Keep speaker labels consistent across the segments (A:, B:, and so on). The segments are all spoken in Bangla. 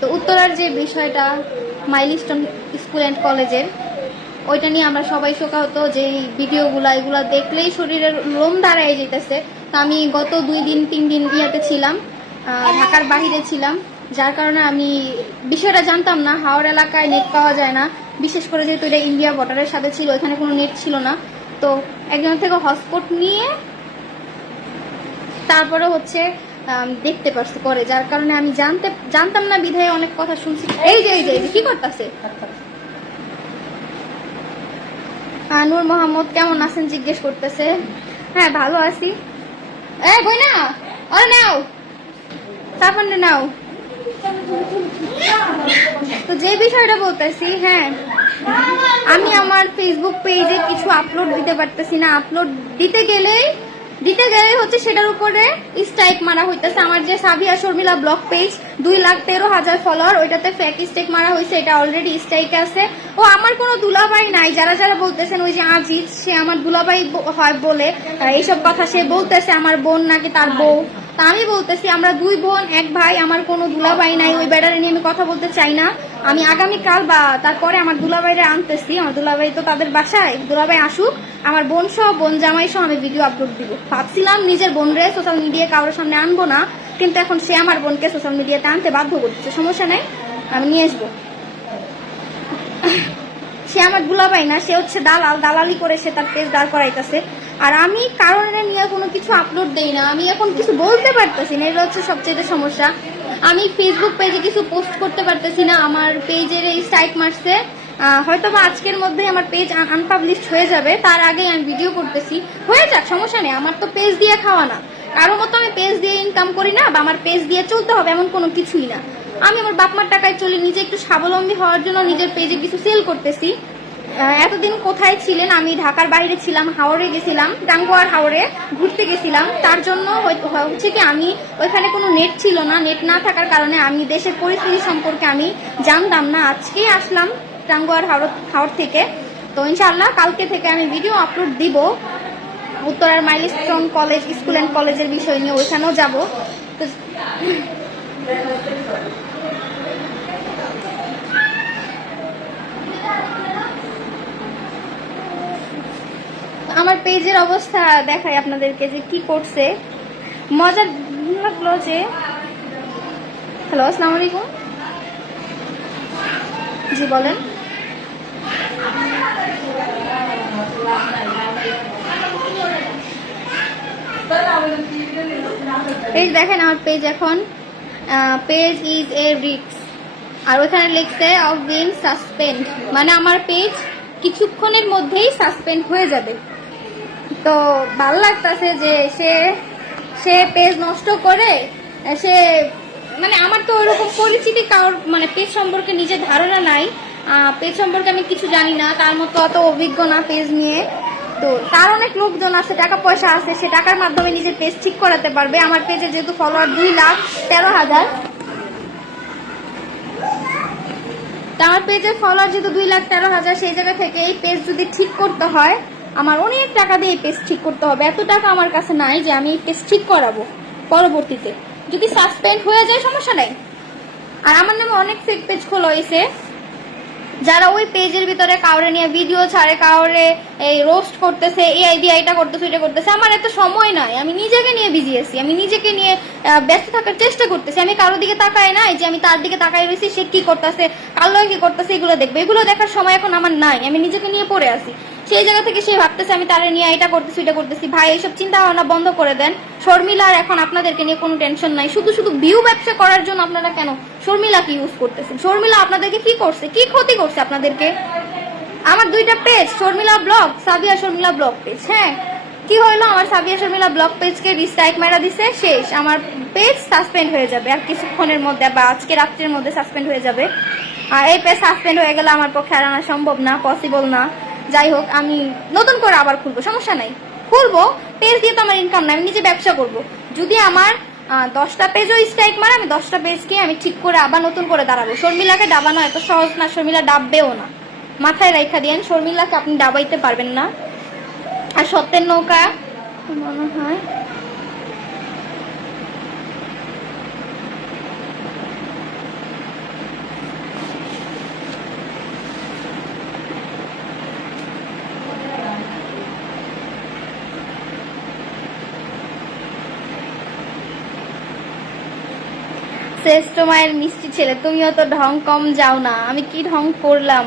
A: তো উত্তরার যে বিষয়টা মাইলস্টোন স্কুল অ্যান্ড কলেজের ওইটা নিয়ে আমরা সবাই শোকাহত যে এই ভিডিওগুলো, এগুলো দেখলেই শরীরের লোম দাঁড়ায় যেতেছে। তো আমি গত দুই দিন, তিন দিন ইয়াতে ছিলাম ঢাকার বাহিরে ছিলাম, যার কারণে আমি বিষয়টা জানতাম না, হাওড় এলাকায় নেট পাওয়া যায় না। বিশেষ করে যেহেতু এটা ইন্ডিয়া বর্ডারের সাথে ছিল এখানে কোনো নেট ছিল না। তো একজন থেকে হটস্পট নিয়ে, তারপরে হচ্ছে দেখতে পারছি পরে, যার কারণে আমি জানতে, জানতাম না বিধায় অনেক কথা শুনছি। এই যে এই যে কি করতেছে? নূর মোহাম্মদ, কেমন আছেন? জিজ্ঞেস করতেছে। হ্যাঁ ভালো আছি। এ বই না ওরে নাও! সাফানটা নাও। তো যে বিষয়টা বলতেছি হ্যাঁ আমি আমার ফেসবুক পেজে কিছু আপলোড দিতে পারতেছি না। আপলোড দিতে গেলেই দিতে গেলেই হচ্ছে সেটার উপরে স্ট্রাইক মারা হইতেছে। আমার যে সাবিয়া শর্মিলা ব্লগ পেজ দুই লাখ তেরো হাজার ফলোয়ার ওইটাতে ফেক স্ট্রাইক মারা হয়েছে এটা অলরেডি স্ট্রাইক আছে। ও, আমার কোনো দুলাভাই নাই। যারা যারা বলতেছেন ওই যে আজিজ, সে আমার দুলাভাই হয় বলে এইসব কথা সে বলতেছে, আমার বোন নাকি তার বউ। তা আমি বলতেছি, আমরা দুই বোন, এক ভাই, আমার কোনো দুলাভাই নাই, ওই ব্যাটারে নিয়ে আমি কথা বলতে চাই না। আমি আগামীকাল বা তারপরে আমার দুলাভাইরে আনতেছি, আমার দুলাভাই তো তাদের বাসায়। দুলাভাই আসুক, আমার বোন সহ বোন জামাই সহ আমি ভিডিও আপলোড দিব। ভাবছিলাম নিজের বোনরে সোশ্যাল মিডিয়ায় কারোর সামনে আনব না, কিন্তু এখন সে আমার বোনকে সোশ্যাল মিডিয়াতে আনতে বাধ্য করতেছে সমস্যা নেই, আমি নিয়ে আসব। সে আমার দুলাভাই না, সে হচ্ছে দালাল, দালালি করে সে তার পেজ দাঁড় করাইতেছে। আর আমি কারণে নিয়ে কোনো কিছু আপলোড দেই না, আমি এখন কিছু বলতে পারতেছি না এটা হচ্ছে সবচেয়ে সমস্যা। আমি ফেসবুক পেজে কিছু পোস্ট করতে পারতেছি না, আমার পেজের এই স্ট্রাইক মারছে। হয়তো বা আজকের মধ্যে আমার পেজ আনপাবলিশড হয়ে যাবে, তার আগে আমি ভিডিও করতেছি। হয়ে যাক, সমস্যা নেই, আমার তো পেজ দিয়ে খাওয়া না। কারও মতো আমি পেজ দিয়ে ইনকাম করি না, বা আমার পেজ দিয়ে চলতে হবে এমন কোনো কিছুই না। আমি আমার বাপমার টাকায় চলে নিজে একটু স্বাবলম্বী হওয়ার জন্য নিজের পেজে কিছু সেল করতেছি। এতদিন কোথায় ছিলেন? আমি ঢাকার বাইরে ছিলাম হাওড়ে গেছিলাম টাঙ্গুয়ার হাওড়ে ঘুরতে গেছিলাম। তার জন্য হচ্ছে কি আমি ওইখানে কোনো নেট ছিল না। নেট না থাকার কারণে আমি দেশের পরিস্থিতি সম্পর্কে আমি জানতাম না। আজকেই আসলাম টাঙ্গুয়ার হাওড় হাওড় থেকে। তো ইনশাআল্লাহ কালকে থেকে আমি ভিডিও আপলোড দিব। উত্তরার মাইলস্টোন কলেজ, স্কুল অ্যান্ড কলেজের বিষয় নিয়ে ওইখানেও যাব। তো আমার পেজের অবস্থা দেখাই আপনাদেরকে যে কি করছে। মজার লাগল যে হ্যালো আসসালামু আলাইকুম। জি, বলেন। পেজ দেখেন আমার পেজ এখন। পেজ ইজ এ রিক্স। আর ওখানে লিখছে অফ বিন সাসপেন্ড মানে আমার পেজ কিছুক্ষণের মধ্যেই সাসপেন্ড হয়ে যাবে। তো ভালো লাগতেছে যে সে সে পেজ নষ্ট করে, সে মানে আমার তো ওরকম পরিচিতি কারোর মানে পেজ সম্পর্কে নিজের ধারণা নাই। পেজ সম্পর্কে আমি কিছু জানি না, তার মতো অত অভিজ্ঞ না পেজ নিয়ে। তো তার অনেক লোকজন আছে, টাকা পয়সা আছে, সে টাকার মাধ্যমে নিজের পেজ ঠিক করাতে পারবে। আমার পেজে যেহেতু ফলোয়ার দুই লাখ তেরো হাজার। তা আমার পেজের ফলোয়ার যেহেতু দুই লাখ তেরো হাজার, সেই জায়গা থেকে এই পেজ যদি ঠিক করতে হয় আমার অনেক টাকা দিয়ে পেজ ঠিক করতে হবে। এত টাকা আমার কাছে নাই যে আমি এই পেজ ঠিক করাবো পরবর্তীতে। যদি সাসপেন্ড হয়ে যায়, সমস্যা নেই। আর আমার নামে অনেক ফেক পেজ খোলা হয়েছে। যারা ওই পেজের ভিতরে কাউরে নিয়ে ভিডিও ছাড়ে, কাউরে এই রোস্ট করতেছে, এই আইডিয়া এটা করতেছে এটা করতেছে, আমার এত সময় নাই। আমি নিজেকে নিয়ে বিজি আছি। আমি নিজেকে নিয়ে ব্যস্ত থাকার চেষ্টা করতেছি। আমি কারোর দিকে তাকাই নাই যে আমি তার দিকে তাকাই রয়েছি, সে কি করতেছে, কার লগে কি করতেছে, এগুলো দেখবে। এগুলো দেখার সময় এখন আমার নাই। আমি নিজেকে নিয়ে পড়ে আছি। সেই জায়গা থেকে সে ভাবতেছে, আমি তারে নিয়ে এটা করতেছি এটা করতেছি। ভাই, এইসব চিন্তা ভাবনা বন্ধ করে দেন। শর্মিলার এখন আপনাদেরকে নিয়ে কোনো টেনশন নাই। শুধু শুধু ভিউ ব্যবসা করার জন্য আপনারা কেন শর্মিলাকে ইউজ করতেছেন? শর্মিলা আপনাদেরকে কি করছে? কি ক্ষতি করছে আপনাদেরকে? আমার দুইটা page Sharmila blog Sabiya Sharmila blog page হ্যাঁ? কি হলো আমার সাবিয়া শর্মিলা ব্লগ পেজকে রিস্ট্রাইক মেরা দিছে, শেষ। আমার পেজ সাসপেন্ড হয়ে যাবে। আর কিছুক্ষণের মধ্যে বা আজকে রাত্রের মধ্যে সাসপেন্ড হয়ে যাবে। আর এই পেজ সাসপেন্ড হয়ে গেলে আমার পক্ষে আর আনা সম্ভব না পসিবল না। যাই হোক, আমি নতুন করে আবার খুলবো, সমস্যা নাই। খুলবো পেজ দিয়ে তো আমার ইনকাম নাই, আমি নিজে ব্যবসা করব। যদি আমার দশটা পেজও স্ট্রাইক মারে, আমি দশটা পেজকে আমি ঠিক করে আবার নতুন করে দাঁড়াবো। শর্মিলাকে ডাবানো এত সহজ না, শর্মিলা ডাববেও না। মাথায় রেখা দিয়েন শর্মিলাকে আপনি ডাবাইতে পারবেন না। আর সত্যের নৌকা, মনে হয় শ্রেষ্ঠ মায়ের মিষ্টি ছেলে তুমিও তো ঢং কম যাও না। আমি কি ঢং করলাম?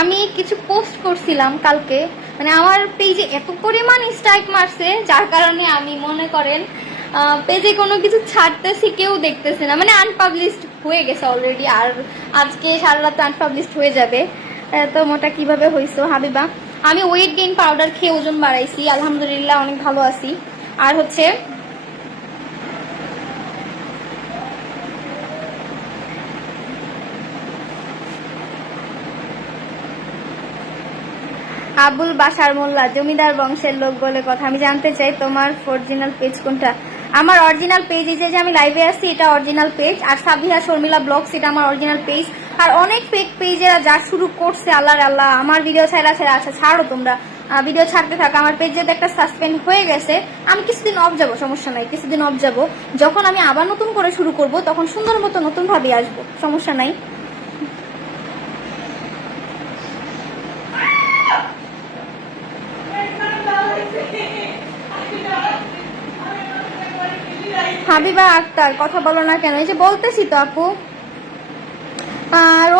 A: আমি কিছু পোস্ট করছিলাম কালকে। মানে আমার পেজে এত পরিমাণ স্ট্রাইক মারছে, যার কারণে আমি মনে করেন পেজে কোনো কিছু ছাড়তেছি, কেউ দেখতেছে না। মানে আনপাবলিশড হয়ে গেছে অলরেডি আর আজকে সারা রাত আনপাবলিশড হয়ে যাবে। তো মোটা কীভাবে হয়েছে হাবিবা? আমি ওয়েট গেইন পাউডার খেয়ে ওজন বাড়াইছি, আলহামদুলিল্লাহ অনেক ভালো আছি। আর হচ্ছে, আবুল বাসার মোল্লা, জমিদার বংশের লোক বলে কথা। আমি জানতে চাই তোমার অরিজিনাল পেজ কোনটা? আমার অরিজিনাল পেজ এই যে আমি লাইভে আসছি এটা অরিজিনাল পেজ আর সাবিহা শর্মিলা ব্লগস এটা আমার অরিজিনাল পেজ আর অনেক ফেক পেজেরা যা শুরু করছে আল্লাহ আল্লাহ, আমার ভিডিও ছাড়া ছাড়া আচ্ছা ছাড়ো তোমরা। ভিডিও ছাড়তে থাকো, আমার পেজ একটা সাসপেন্ড হয়ে গেছে, আমি কিছুদিন অফ যাব, সমস্যা নাই, কিছুদিন অফ যাব। যখন আমি আবার নতুন করে শুরু করব, তখন সুন্দর মতো নতুন ভাবে আসব, সমস্যা নাই। হাবিবা আক্তার, কথা বলো না কেন? এই যে বলতেছি তো আপু।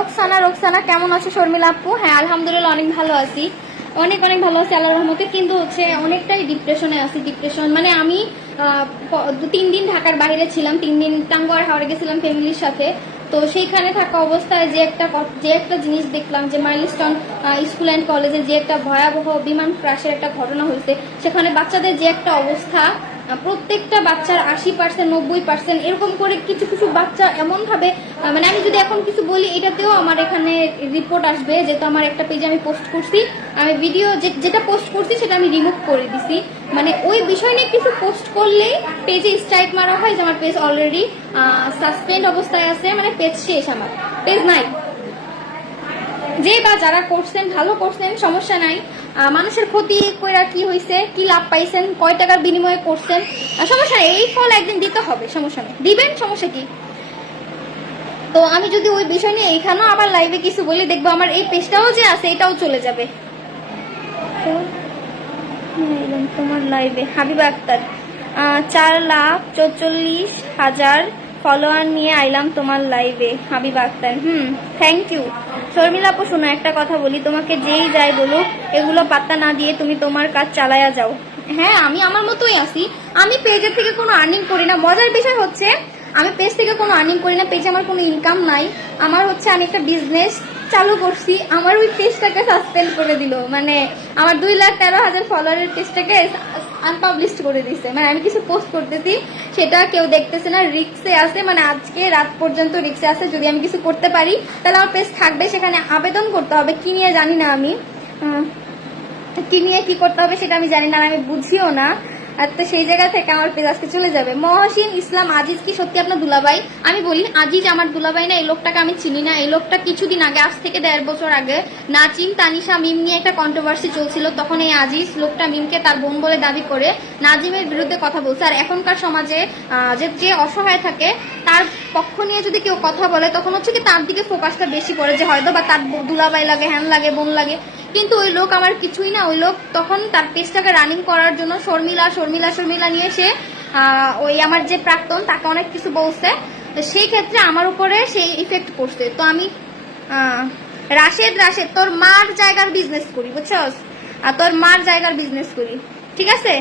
A: রোকসানা রোকসানা, কেমন আছো শর্মিলা আপু? হ্যাঁ আলহামদুলিল্লাহ অনেক ভালো আছি। অনেক অনেক ভালো আছি আল্লাহ রহমতে, কিন্তু হচ্ছে অনেকটাই ডিপ্রেশনে আছি ডিপ্রেশন মানে আমি তিন দিন ঢাকার বাইরে ছিলাম, তিন দিন টাঙ্গুয়ার হাওড়ে গেছিলাম ফ্যামিলির সাথে। তো সেইখানে থাকা অবস্থায় যে একটা যে একটা জিনিস দেখলাম যে মাইলস্টোন স্কুল অ্যান্ড কলেজে যে একটা ভয়াবহ বিমান ক্রাশের একটা ঘটনা হয়েছে, সেখানে বাচ্চাদের যে একটা অবস্থা প্রত্যেকটা বাচ্চার আশি পার্সেন্ট, নব্বই পার্সেন্ট, এরকম করে কিছু কিছু বাচ্চা এমন ভাবে মানে আমি যদি এখন কিছু বলি, এটাতেও আমার এখানে রিপোর্ট আসবে, যেহেতু আমার একটা পেজে আমি পোস্ট করছি, আমি ভিডিও যেটা পোস্ট করছি, সেটা আমি রিমুভ করে দিছি। মানে ওই বিষয় নিয়ে কিছু পোস্ট করলেই পেজে স্ট্রাইক মারা হয় যে আমার পেজ অলরেডি সাসপেন্ড অবস্থায় আছে মানে পেজ শেষ আমার পেজ নাই। যে বা যারা করছেন ভালো করছেন সমস্যা নাই। মানুষের ক্ষতি কইরা কি হয়েছে কি লাভ পাইছেন কয় টাকার বিনিময়ে করছেন সমস্যা নেই এই ফল একদিন দিতে হবে সমস্যা নেই। দিবেন সমস্যা কি? তো আমি যদি ওই বিষয় নিয়ে এইখানেও আবার লাইভে কিছু বলি দেখব আমার এই পেজটাও যে আছে এটাও চলে যাবে। তো, এলাম তোমার লাইভে হাবিবা আক্তার চার লাখ চৌচল্লিশ হাজার ফলোয়ার নিয়ে আইলাম তোমার লাইভে হাবিবা আক্তার। হুম থ্যাংক ইউ শর্মিলা আপু, শোনো, একটা কথা বলি, তোমাকে যেই যাই বলুক, এগুলো পাত্তা না দিয়ে তুমি তোমার কাজ চালায়া যাও। হ্যাঁ আমি আমার মতোই আছি। আমি পেজের থেকে কোনো আর্নিং করি না। মজার বিষয় হচ্ছে, আমি পেজ থেকে কোনো আর্নিং করি না পেজে আমার কোনো ইনকাম নাই। আমার হচ্ছে আমি একটা বিজনেস চালু করছি, আমার ওই পেজটাকে সাসপেন্ড করে দিল। মানে আমার দুই লাখ তেরো হাজার ফলোয়ারের পেজটাকে আনপাবলিশড করে দিছে। মানে আমি কিছু পোস্ট করতেছি, সেটা কেউ দেখতেছে না রিক্সে আছে মানে আজকে রাত পর্যন্ত রিক্সে আছে, যদি আমি কিছু করতে পারি, তাহলে আমার পেজ থাকবে, সেখানে আবেদন করতে হবে, কি নিয়ে জানি না আমি। কি নিয়ে কি করতে হবে সেটা আমি জানি না আমি বুঝিও না। আর তো সেই জায়গা থেকে আমার পেজ আজকে চলে যাবে। মহসিন ইসলাম আজিজ কি সত্যি আপনার দুলাভাই? আমি বলি, আজিজ আমার দুলাভাই না, এই লোকটাকে আমি চিনি না। এই লোকটা কিছুদিন আগে, আজ থেকে দেড় বছর আগে নাচিম তানিশা মিম নিয়ে একটা কন্ট্রোভার্সি চলছিল। তখন এই আজিজ লোকটা মিমকে তার বোন বলে দাবি করে নাজিমের বিরুদ্ধে কথা বলছে। আর এখনকার সমাজে যে যে অসহায় থাকে, তার পক্ষ নিয়ে যদি কেউ কথা বলে, তখন হচ্ছে কি তার দিকে ফোকাসটা বেশি করে যে হয়তো বা তার দুলাভাই লাগে, হ্যান লাগে, বোন লাগে। কিন্তু ওই লোক আমার কিছুই না। ওই লোক তখন তার পেজটাকে রানিং করার জন্য শর্মিলা শর্মিলা শর্মিলা নিয়ে সে ওই আমার যে প্রাক্তন, তাকে অনেক কিছু বলছে। তো সেই ক্ষেত্রে আমার উপরে সেই ইফেক্ট করছে তো আমি রাশেদ রাশেদ, তোর মার জায়গার বিজনেস করি, বুঝছস? আর তোর মার জায়গার বিজনেস করি, ঠিক আছে?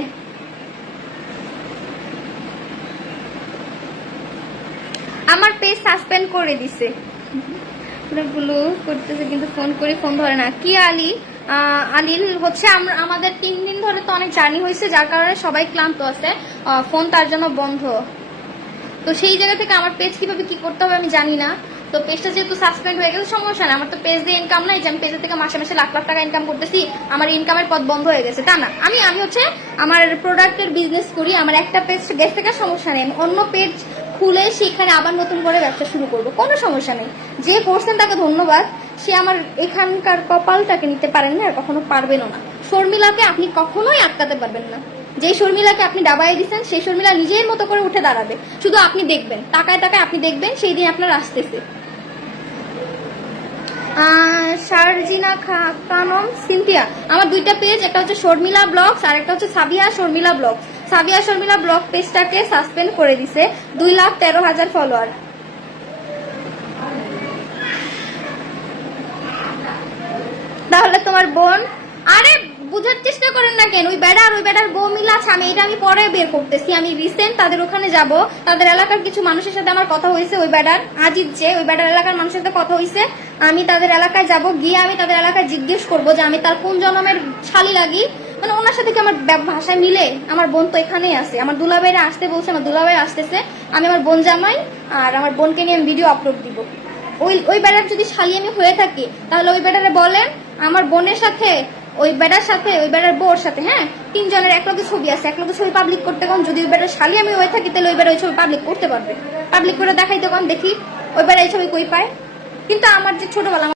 A: আমার পেজ সাসপেন্ড করে দিছে। গুলো করতেছে, কিন্তু ফোন করে ফোন ধরে না। কি আলী? আলিল হচ্ছে আমরা আমাদের তিন দিন ধরে তো অনেক জার্নি হয়েছে, যার কারণে সবাই ক্লান্ত আছে। ফোন তার জন্য বন্ধ। তো সেই জায়গা থেকে আমার পেজ কীভাবে কি করতে হবে আমি জানি না। তো পেজটা যেহেতু সাসপেন্ড হয়ে গেছে, সমস্যা না আমার তো পেজ দিয়ে ইনকাম নাই যে আমি পেজের থেকে মাসে মাসে লাখ লাখ টাকা ইনকাম করতেছি, আমার ইনকামের পথ বন্ধ হয়ে গেছে। তা না, আমি আমি হচ্ছে আমার প্রোডাক্টের বিজনেস করি, আমার একটা পেজ গেছে থেকে সমস্যা নেই। অন্য পেজ খুলে সেখানে আবার নতুন করে ব্যবসা শুরু করব। কোনো সমস্যা নেই। যে করছেন তাকে ধন্যবাদ সে আমার এখানকার কপালটাকে নিতে পারেন না আর কখনো পারবেনও না। শর্মিলাকে আপনি কখনোই আটকাতে পারবেন না। যে শর্মিলাকে আপনি দাবাই দিচ্ছেন সেই শর্মিলা নিজের মতো করে উঠে দাঁড়াবে। শুধু আপনি দেখবেন তাকায় তাকায় আপনি দেখবেন সেই দিন আপনার আসতেছে। আহ, শারজিনা খা- কানম সিনথিয়া। আমার দুইটা পেজ একটা হচ্ছে শর্মিলা ব্লগস আর একটা হচ্ছে সাবিয়া শর্মিলা ব্লগ সাবিয়া শর্মিলা ব্লগ পেজটাকে সাসপেন্ড করে দিছে দুই লাখ তেরো হাজার ফলোয়ার। তাহলে তোমার বোন? আরে, বুঝার চেষ্টা করেন না কেন, ওই বেড়ার ওই বেড়ার বউ মিল আছে, আমি এটা আমি পরে বের করতেছি, আমি রিসেন্ট তাদের ওখানে যাব, তাদের এলাকার কিছু মানুষের সাথে আমার কথা হয়েছে, ওই বেড়ার আজিজ যে, ওই বেড়ার এলাকার মানুষের সাথে কথা হয়েছে, আমি তাদের এলাকায় যাব, গিয়ে আমি তাদের এলাকায় জিজ্ঞেস করব যে আমি তার কোন জন্মের শালি লাগি মানে ওনার সাথে কি আমার ভাষায় মিলে? আমার বোন তো এখানেই আছে। আমার দুলাভাইরা আসতে বলছে আমার দুলাভাই আসতেছে। আমি আমার বোন জামাই আর আমার বোনকে নিয়ে আমি ভিডিও আপলোড দিব। ওই ওই বেড়ার যদি শালি আমি হয়ে থাকি, তাহলে ওই বেড়ারে বলেন, আমার বোনের সাথে, ওই বেড়ার সাথে, ওই বেড়ার বউর সাথে হ্যাঁ? তিনজনের এক লগে ছবি আছে এক লগে ছবি পাবলিক করতে কোন যদি ওই বেড়ার শালি আমি হয়ে থাকি, তাহলে ওই বেড়া ওই ছবি পাবলিক করতে পারবে। পাবলিক করে দেখাইতে কোন দেখি, ওই বেড়া এই ছবি কই পায়? কিন্তু আমার যে ছোটবেলা